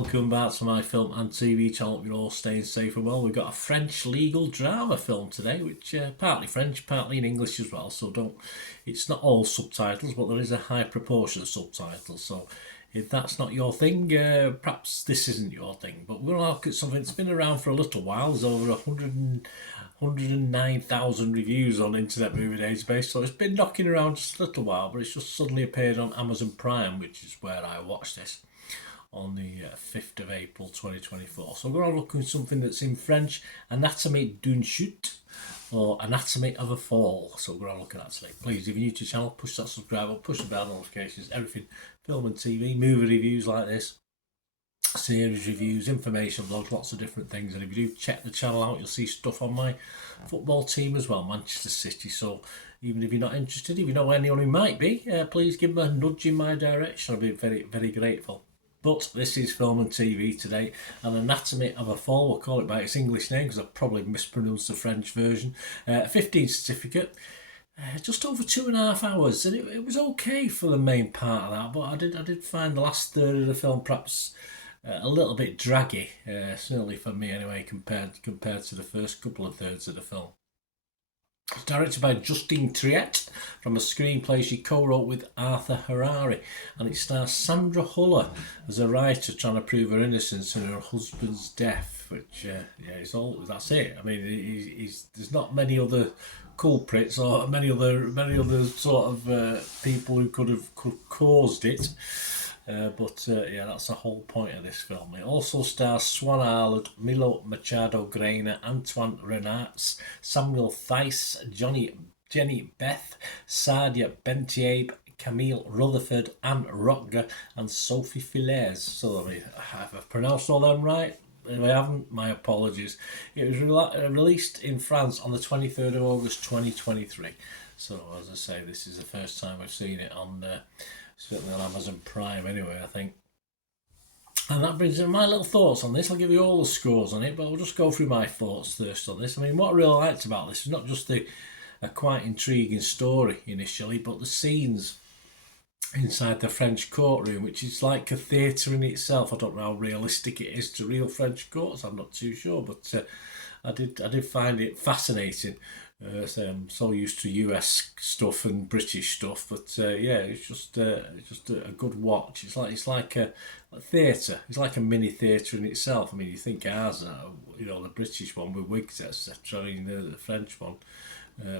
welcome back to my film and TV channel. Hope you're all staying safe and well. We've got a French legal drama film today, which partly French, partly in English as well. So it's not all subtitles, but there is a high proportion of subtitles. So if that's not your thing, perhaps this isn't your thing. But we're going to look at something that's been around for a little while. There's over 109,000 reviews on Internet Movie Database, so it's been knocking around just a little while, but it's just suddenly appeared on Amazon Prime, which is where I watched this on the 5th of April 2024. So we're going to look at something that's in French, Anatomy d'une chute, or Anatomy of a Fall. So we're going to look at that today. Please, if you're new to the channel, push that subscribe button, push the bell notifications, everything, film and TV, movie reviews like this, series reviews, information vlogs, lots of different things. And if you do check the channel out, you'll see stuff on my football team as well, Manchester City. So even if you're not interested, if you know anyone who might be, please give them a nudge in my direction. I'll be very, very grateful. But this is film and TV today, and Anatomy of a Fall, we'll call it by its English name because I've probably mispronounced the French version. 15 certificate, just over 2.5 hours, and it was okay for the main part of that, but I did find the last third of the film perhaps a little bit draggy, certainly for me anyway, compared to the first couple of thirds of the film. It's directed by Justine Triet from a screenplay she co-wrote with Arthur Harari, and it stars Sandra Huller as a writer trying to prove her innocence in her husband's death. Which, it's all that's it. I mean, there's not many other culprits or many other sort of people who could have caused it. But that's the whole point of this film. It also stars Swan Arlett, Milo Machado Grainer, Antoine Renarts, Samuel Theiss, Jenny Beth, Sadia Bentiabe, Camille Rutherford, Anne Rotger, and Sophie Filez. So have I pronounced all them right? If I haven't, my apologies. It was released in France on the 23rd of August 2023. So as I say, this is the first time I've seen it on certainly on Amazon Prime anyway, I think. And that brings in my little thoughts on this. I'll give you all the scores on it, but I'll just go through my thoughts first on this. I mean, what I really liked about this is not just a quite intriguing story initially, but the scenes inside the French courtroom, which is like a theatre in itself. I don't know how realistic it is to real French courts, I'm not too sure, but I did find it fascinating. I'm so used to US stuff and British stuff, but it's just a good watch. It's like a theatre. It's like a mini theatre in itself. I mean, you think ours, the British one with wigs, etc. I mean, the French one,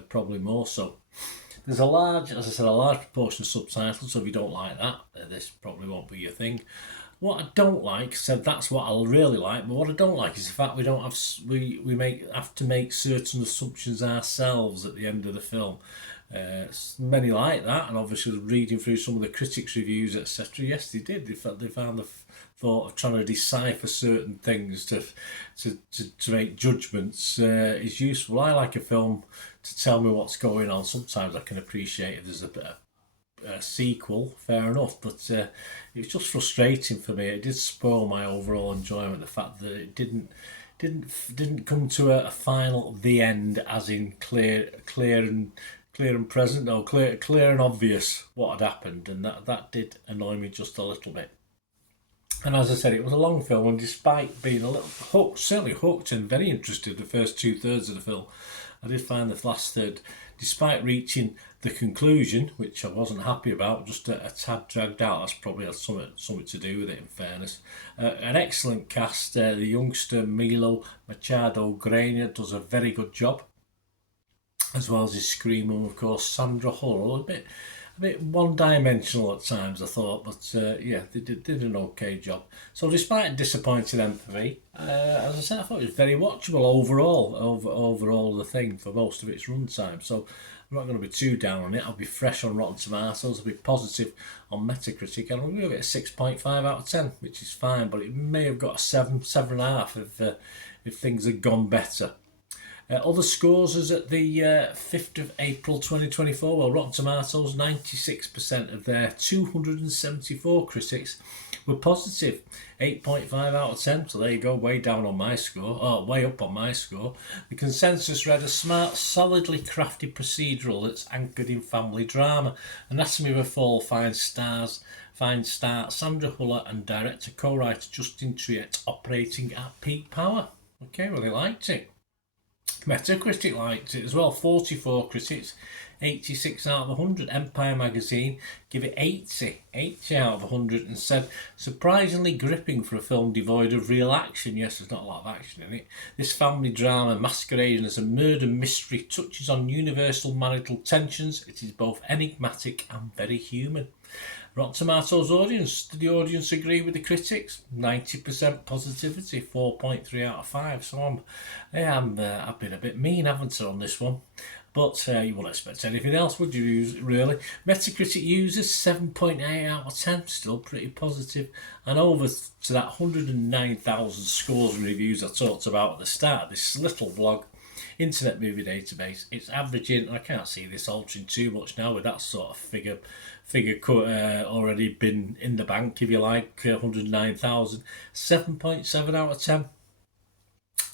probably more so. There's a large proportion of subtitles, so if you don't like that, this probably won't be your thing. What I don't like, that's what I really like, but what I don't like is the fact we have to make certain assumptions ourselves at the end of the film. Many like that, and obviously reading through some of the critics' reviews, etc. Yes, they did. They found the thought of trying to decipher certain things to make judgments is useful. I like a film to tell me what's going on. Sometimes I can appreciate if there's a bit of sequel, fair enough, but it's just frustrating for me. It did spoil my overall enjoyment, the fact that it didn't come to a final, the end, as in clear and present, no, clear and obvious what had happened, and that did annoy me just a little bit. And as I said, it was a long film, and despite being a little certainly hooked and very interested the first 2/3 of the film, I did find the last third, despite reaching the conclusion, which I wasn't happy about, just a tad dragged out. That's probably had something to do with it, in fairness. An excellent cast. The youngster Milo Machado Grainer does a very good job, as well as his screamer, of course, Sandra Huller. A bit one-dimensional at times, I thought, but they did an okay job. So despite disappointing them for me, as I said, I thought it was very watchable overall the thing for most of its runtime. So I'm not going to be too down on it. I'll be fresh on Rotten Tomatoes. I'll be positive on Metacritic, and I'm going to give it a 6.5 out of 10, which is fine, but it may have got a 7.5 if things had gone better. Other scores as at the 5th of April 2024. Well, Rotten Tomatoes, 96% of their 274 critics were positive. 8.5 out of 10. So there you go, way down on my score. Oh, way up on my score. The consensus read a smart, solidly crafted procedural that's anchored in family drama. Anatomy of a Fall finds star Sandra Huller and director co-writer Justin Triet operating at peak power. Okay, well, they liked it. Metacritic liked it as well, 44 critics, 86 out of 100. Empire magazine give it 80 out of 100 and said, surprisingly gripping for a film devoid of real action. Yes, there's not a lot of action in it. This family drama masquerading as a murder mystery touches on universal marital tensions. It is both enigmatic and very human. Rotten Tomatoes audience. Did the audience agree with the critics? 90% positivity, 4.3 out of 5. So I've been a bit mean, haven't I, on this one? But you wouldn't expect anything else, would you, really? Metacritic users, 7.8 out of 10, still pretty positive. And over to that 109,000 scores and reviews I talked about at the start of this little vlog, Internet Movie Database, it's averaging, I can't see this altering too much now with that sort of figure already been in the bank, if you like, 109,000, 7.7 out of 10.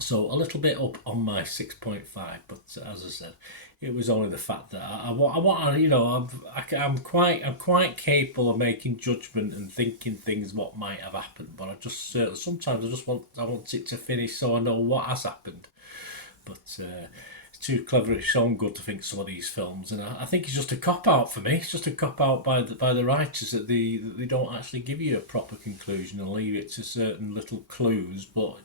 So a little bit up on my 6.5, but as I said, it was only the fact that I want, you know, I'm quite capable of making judgment and thinking things what might have happened, but I just sometimes I want it to finish so I know what has happened. But it's too clever, it's so good to think some of these films, and I think it's just a cop out for me. It's just a cop out by the writers that they don't actually give you a proper conclusion and leave it to certain little clues. But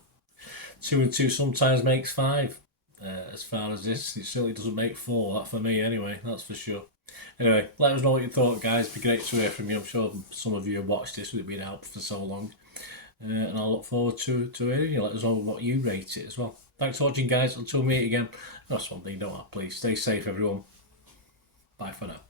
2 and 2 sometimes makes 5. As far as this, it certainly doesn't make 4. That for me, anyway. That's for sure. Anyway, let us know what you thought, guys. It'd be great to hear from you. I'm sure some of you have watched this with it being out for so long, and I'll look forward to hearing you. Let us know what you rate it as well. Thanks for watching, guys. Until we meet again, that's one thing, don't I? Please stay safe, everyone. Bye for now.